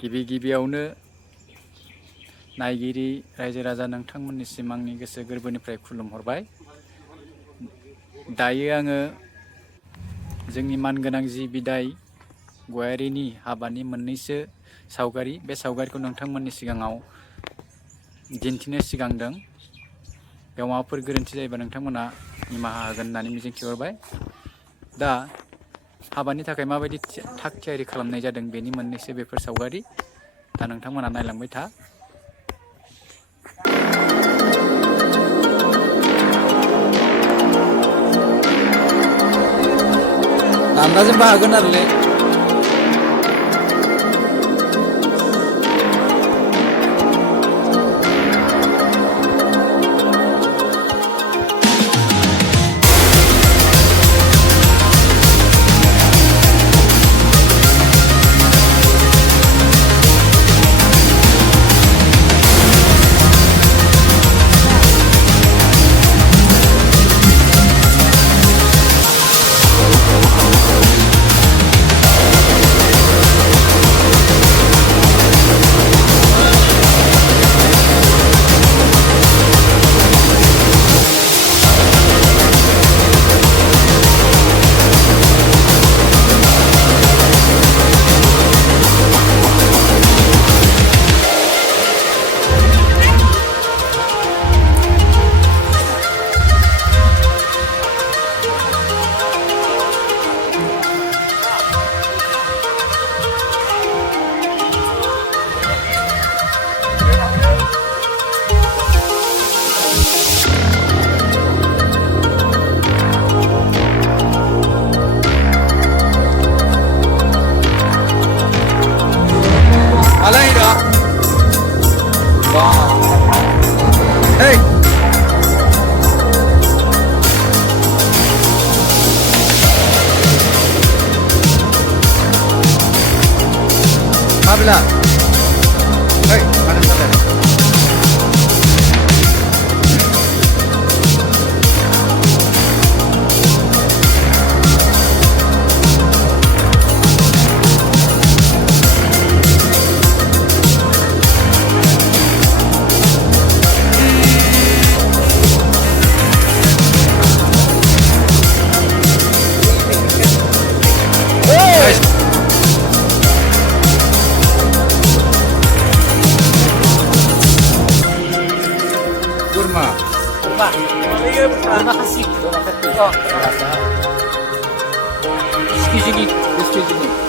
गिबि गिबियावनो नायगिरि रायजो राजा नोंथांमोननिसिम आंनि गोसो गोरबोनिफ्राय खुलुमहरबाय। दायो आङो जोंनि मानगोनां जि बिदाय गयारिनि हाबानि मोननैसो सावगारि, बे सावगारिखौ नोंथांमोननि सिगाङाव दिन्थिनो सिगांदों। बेयाव माबाफोर गोरोन्थि जायोबा नोंथांमोना निमाहा होगोन होननानै मिजिंथिहरबाय। दा हाबानि थाखाय माबायदि थाग थियारि खालामनाय जादों बेनि मोननैसो बेफोर सावगारि। दा नोंथांमोना नायलांबाय था। दान्दाजोंबो हागोन आरोलै। Hey! Habla. Hey, mana salah? Kurma. Terima kasih. Excuse me.